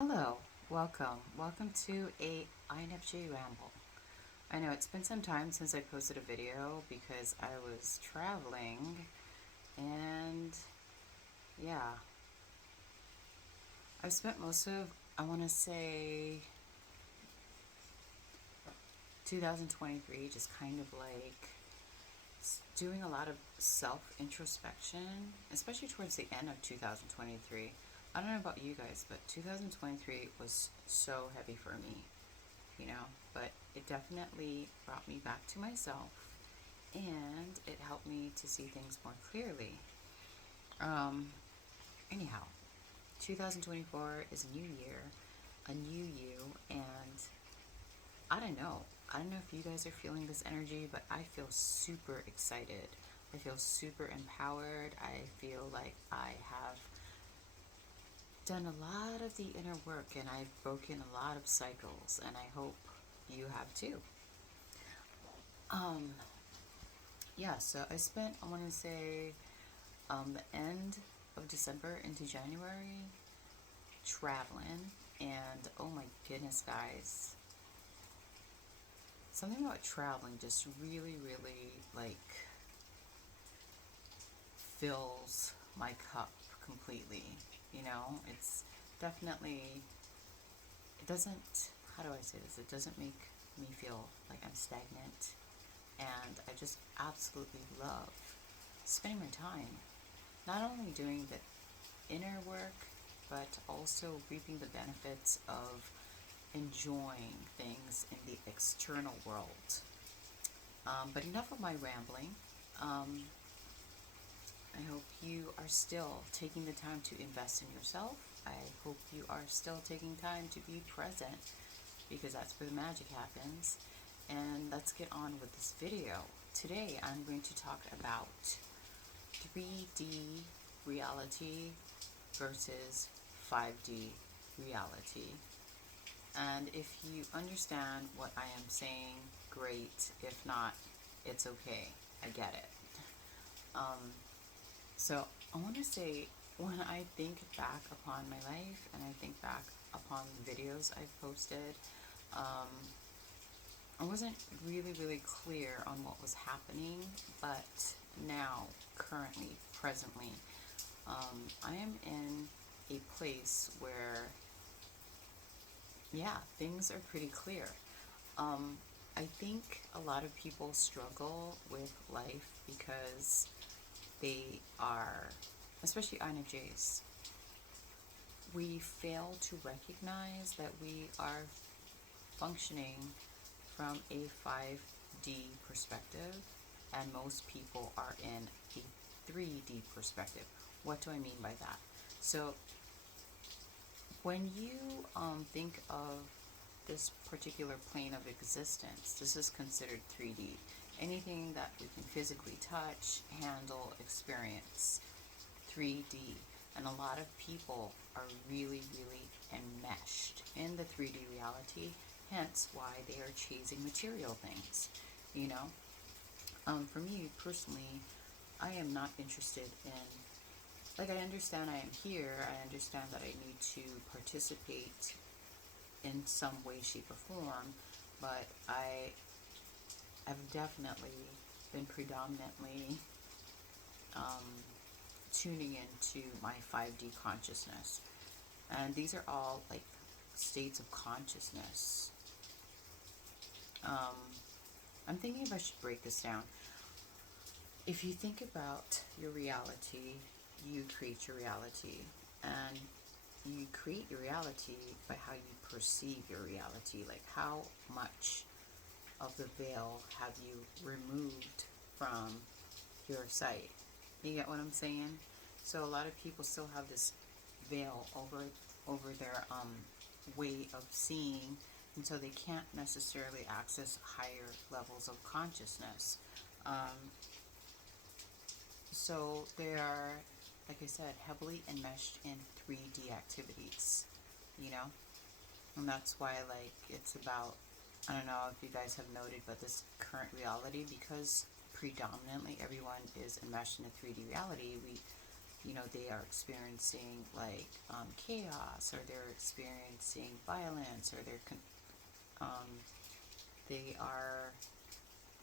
Hello, welcome to a INFJ Ramble. I know it's been some time since I posted a video because I was traveling, and yeah, I've spent most of, I want to say, 2023 just kind of like doing a lot of self introspection, especially towards the end of 2023. I don't know about you guys, but 2023 was so heavy for me, but it definitely brought me back to myself and it helped me to see things more clearly. Um, Anyhow, 2024 is a new year, a new you, and I don't know. I don't know if you guys are feeling this energy, but I feel super excited. I feel super empowered. I feel like I have done a lot of the inner work and I've broken a lot of cycles, and I hope you have too. Um, yeah, so I spent, I want to say, the end of December into January traveling, and oh my goodness, guys, something about traveling just really, really like fills my cup completely. It's definitely, it doesn't, how do I say this? It doesn't make me feel like I'm stagnant, and I just absolutely love spending my time not only doing the inner work, but also reaping the benefits of enjoying things in the external world. But enough of my rambling. Um, I hope you are still taking the time to invest in yourself. I hope you are still taking time to be present because that's where the magic happens. And let's get on with this video. Today I'm going to talk about 3D reality versus 5D reality. And if you understand what I am saying, great. If not, it's okay. I get it. Um, so I want to say, when I think back upon my life and I think back upon the videos I've posted, um, I wasn't really, really clear on what was happening, but now, currently, presently, I am in a place where, yeah, things are pretty clear. Um, I think a lot of people struggle with life because they are, especially INFJs, we fail to recognize that we are functioning from a 5D perspective, and most people are in a 3D perspective. What do I mean by that? So, when you think of this particular plane of existence, this is considered 3D. Anything that we can physically touch, handle, experience, 3D. And a lot of people are really, really enmeshed in the 3D reality, hence why they are chasing material things. You know, for me personally, I am not interested in, like, I understand I am here, I understand that I need to participate in some way, shape, or form, but I have definitely been predominantly um, tuning into my 5D consciousness. And these are all like states of consciousness. Um, I'm thinking if I should break this down. If you think about your reality, you create your reality. And you create your reality by how you perceive your reality. Like, how much of the veil have you removed from your sight? You get what I'm saying? So a lot of people still have this veil over their way of seeing, and so they can't necessarily access higher levels of consciousness. Um, so they are, like I said, heavily enmeshed in 3D activities, you know? And that's why, like, it's about, I don't know if you guys have noted, but this current reality, because predominantly everyone is enmeshed in a 3D reality, we they are experiencing like chaos, or they're experiencing violence, or they are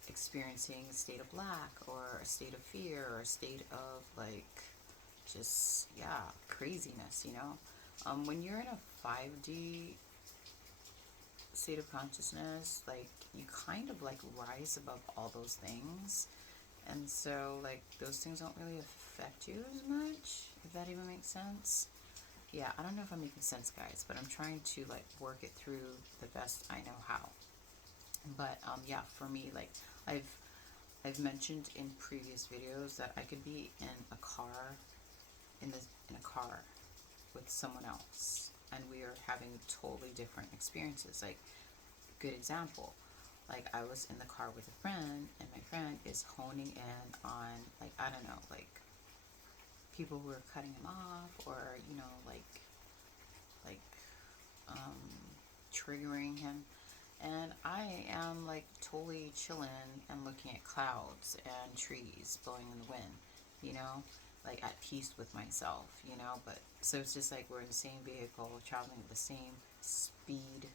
experiencing a state of lack, or a state of fear, or a state of like just, yeah, craziness. When you're in a 5D state of consciousness, like you kind of like rise above all those things. And so like those things don't really affect you as much, if that even makes sense. Yeah, I don't know if I'm making sense, guys, but I'm trying to like work it through the best I know how. But yeah, for me, like I've I've mentioned in previous videos that I could be in a car, in a car with someone else, and we are having totally different experiences. Like, good example, like I was in the car with a friend, and my friend is honing in on, like, I don't know, like people who are cutting him off, or like um, triggering him. And I am like totally chilling and looking at clouds and trees blowing in the wind, you know, like at peace with myself, But so it's just like we're in the same vehicle, traveling at the same speed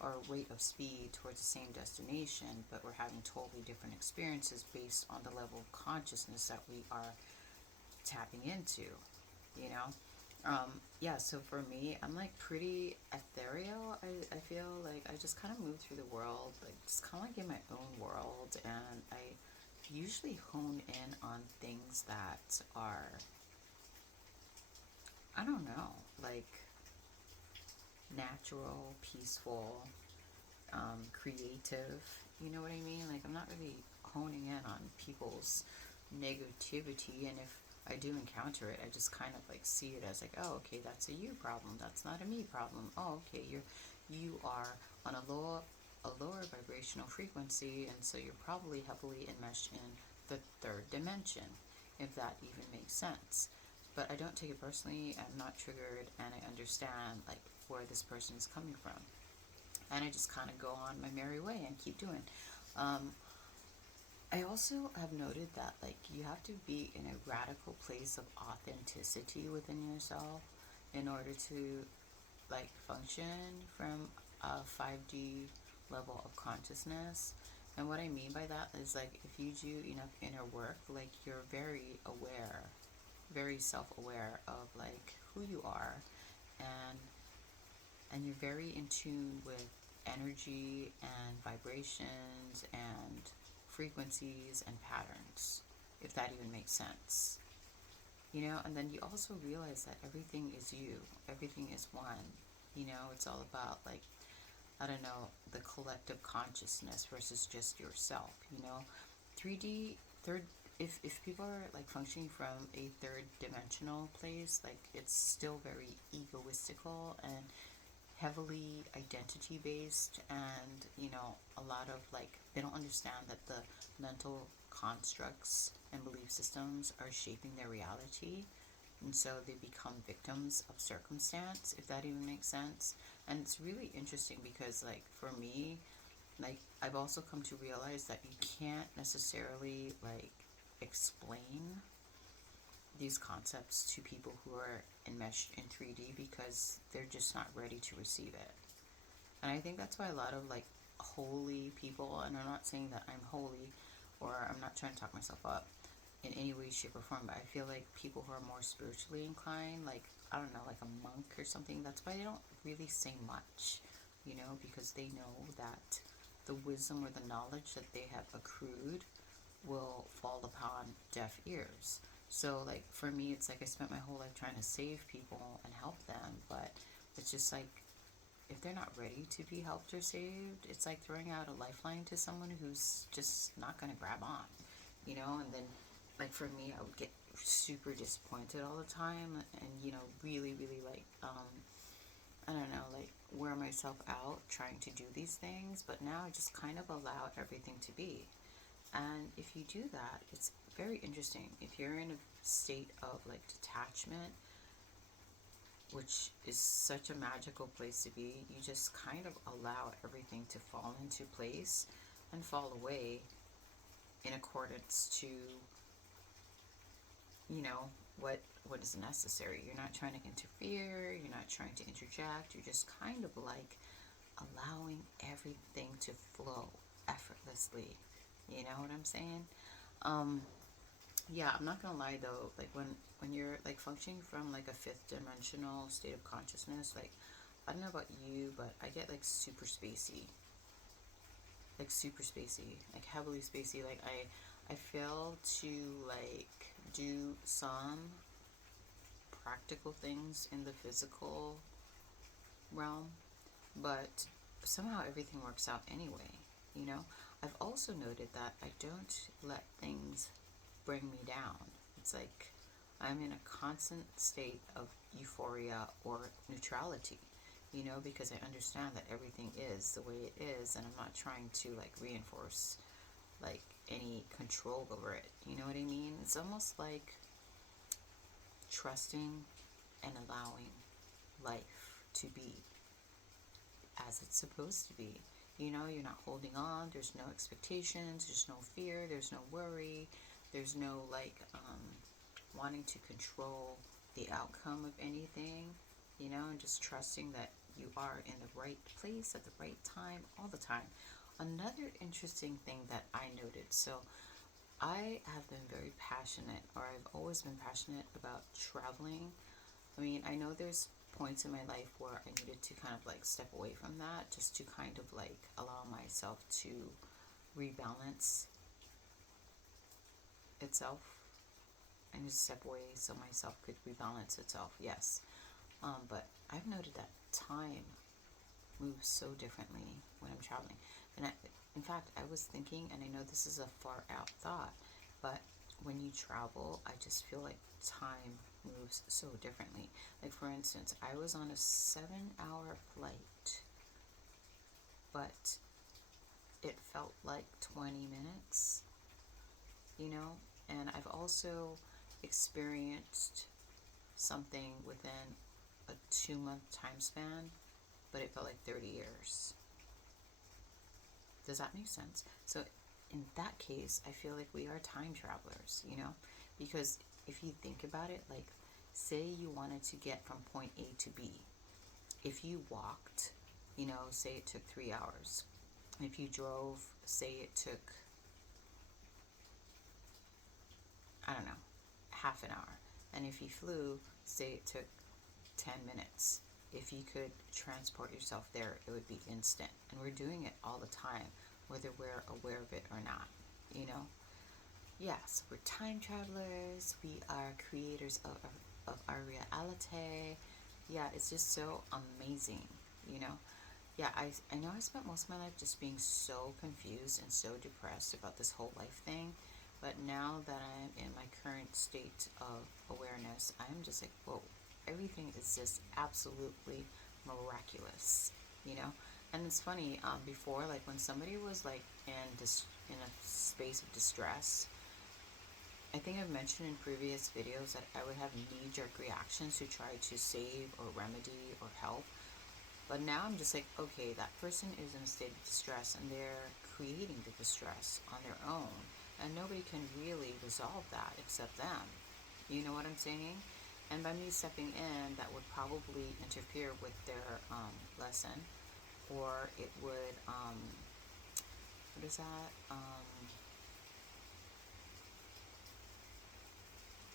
or rate of speed towards the same destination, but we're having totally different experiences based on the level of consciousness that we are tapping into, you know? Yeah, so for me, I'm like pretty ethereal. I feel like I just kind of move through the world, like just kind of like in my own world, and I usually hone in on things that are, I don't know, like natural, peaceful, creative. You know what I mean? Like, I'm not really honing in on people's negativity, and if I do encounter it, I just kind of like see it as like, oh, okay, that's a you problem. That's not a me problem. Oh, okay, you are on a lower vibrational frequency, and so you're probably heavily enmeshed in the third dimension, if that even makes sense. But I don't take it personally. I'm not triggered, and I understand like where this person is coming from, and I just kind of go on my merry way and keep doing. Um, I also have noted that like you have to be in a radical place of authenticity within yourself in order to like function from a 5D level of consciousness. And what I mean by that is like if you do enough inner work, like you're very aware, very self-aware of like who you are, and you're very in tune with energy and vibrations and frequencies and patterns, if that even makes sense. And then you also realize that everything is you, everything is one. It's all about, like, I don't know, the collective consciousness versus just yourself. 3D, third, if people are like functioning from a third dimensional place, like it's still very egoistical and heavily identity based, and a lot of like they don't understand that the mental constructs and belief systems are shaping their reality, and so they become victims of circumstance, if that even makes sense. And it's really interesting because like for me, like I've also come to realize that you can't necessarily like explain these concepts to people who are enmeshed in 3D because they're just not ready to receive it. And I think that's why a lot of like holy people, and I'm not saying that I'm holy, or I'm not trying to talk myself up in any way, shape, or form, but I feel like people who are more spiritually inclined, like, I don't know, like a monk or something, that's why they don't really say much, because they know that the wisdom or the knowledge that they have accrued will fall upon deaf ears. So, like, for me, it's like I spent my whole life trying to save people and help them, but it's just like, if they're not ready to be helped or saved, it's like throwing out a lifeline to someone who's just not going to grab on, And then, like, for me, I would get super disappointed all the time and, really, really, like, I don't know, like, wear myself out trying to do these things. But now I just kind of allow everything to be. And if you do that, it's very interesting. If you're in a state of like detachment, which is such a magical place to be, you just kind of allow everything to fall into place and fall away in accordance to, what is necessary. You're not trying to interfere, you're not trying to interject, you're just kind of like allowing everything to flow effortlessly. You know what I'm saying? Um, yeah, I'm not gonna lie though, like when you're like functioning from like a fifth dimensional state of consciousness, like I don't know about you, but I get like super spacey. Like super spacey, like heavily spacey. Like I fail to like do some practical things in the physical realm, but somehow everything works out anyway, you know? I've also noted that I don't let things bring me down. It's like I'm in a constant state of euphoria or neutrality, you know, because I understand that everything is the way it is, and I'm not trying to like reinforce like any control over it. You know what I mean? It's almost like trusting and allowing life to be as it's supposed to be. You know, you're not holding on, there's no expectations, there's no fear, there's no worry, there's no like wanting to control the outcome of anything, you know, and just trusting that you are in the right place at the right time all the time. Another interesting thing that I noted, so I have been very passionate, or I've always been passionate about traveling. I mean, I know there's points in my life where I needed to kind of like step away from that just to kind of like allow myself to rebalance itself. I need to step away so myself could rebalance itself, yes. But I've noted that time moves so differently when I'm traveling. And in fact, I was thinking, and I know this is a far out thought, but when you travel, I just feel like time moves so differently. Like, for instance, I was on a 7 hour flight, but it felt like 20 minutes, you know? And I've also experienced something within a 2 month time span, but it felt like 30 years. Does that make sense? So in that case, I feel like we are time travelers, you know? Because if you think about it, like, say you wanted to get from point A to B. If you walked, you know, say it took 3 hours. If you drove, say it took, I don't know, half an hour. And if you flew, say it took 10 minutes. If you could transport yourself there, it would be instant. And we're doing it all the time, whether we're aware of it or not, you know? Yes, we're time travelers. We are creators of our reality. Yeah, it's just so amazing, you know? Yeah, I know I spent most of my life just being so confused and so depressed about this whole life thing. But now that I'm in my current state of awareness, I'm just like, whoa, everything is just absolutely miraculous, you know? And it's funny, before, like when somebody was like in a space of distress, I think I've mentioned in previous videos that I would have knee-jerk reactions to try to save or remedy or help. But now I'm just like, okay, that person is in a state of distress and they're creating the distress on their own. And nobody can really resolve that except them. You know what I'm saying? And by me stepping in, that would probably interfere with their lesson. Or it would, what is that?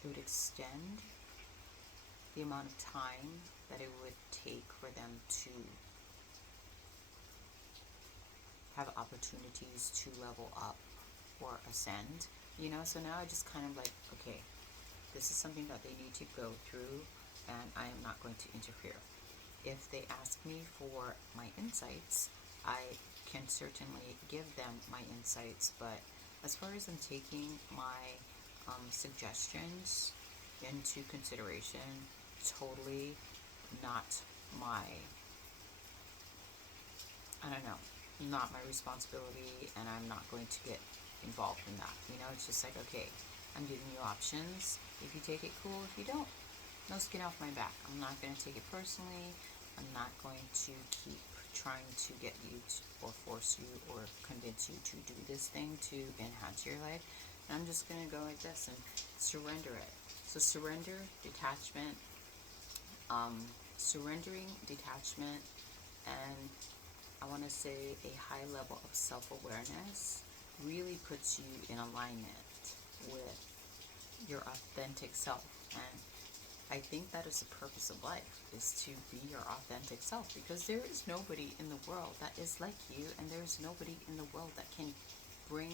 It would extend the amount of time that it would take for them to have opportunities to level up or ascend, you know? So now I just kind of like, okay, this is something that they need to go through, and I am not going to interfere. If they ask me for my insights, I can certainly give them my insights, but as far as them taking my suggestions into consideration, totally not my, I don't know, not my responsibility, and I'm not going to get involved in that. You know, it's just like, okay, I'm giving you options. If you take it, cool. If you don't, no skin off my back. I'm not going to take it personally. I'm not going to keep trying to get you to, or force you or convince you to do this thing to enhance your life. And I'm just going to go like this and surrender it. So So surrendering, detachment, and I want to say a high level of self-awareness really puts you in alignment with your authentic self. And I think that is the purpose of life, is to be your authentic self, because there is nobody in the world that is like you, and there is nobody in the world that can bring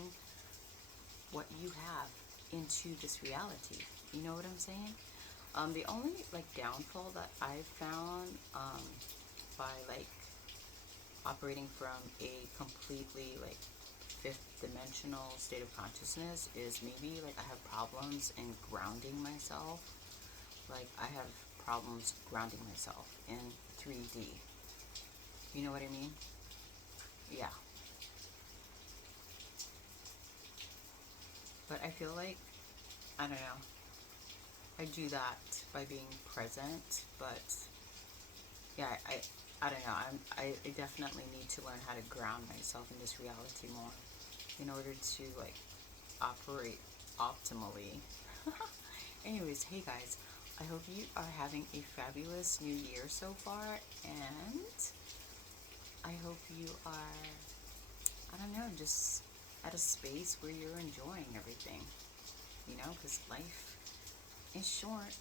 what you have into this reality. You know what I'm saying? The only like downfall that I've found by like operating from a completely like fifth dimensional state of consciousness is maybe like I have problems in grounding myself. Like I have problems grounding myself in 3D. You know what I mean? Yeah. But I feel like, I don't know, I do that by being present, but yeah, I don't know. I definitely need to learn how to ground myself in this reality more in order to like operate optimally. Anyways, hey guys, I hope you are having a fabulous new year so far, and I hope you are, I don't know, just at a space where you're enjoying everything, you know, because life is short.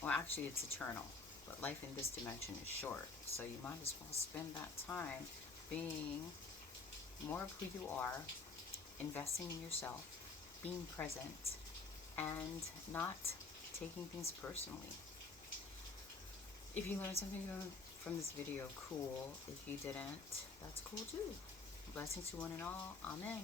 Well, actually, it's eternal, but life in this dimension is short. So you might as well spend that time being more of who you are, investing in yourself, being present, and not taking things personally. If you learned something from this video, cool. If you didn't, that's cool too. Blessings to one and all. Amen.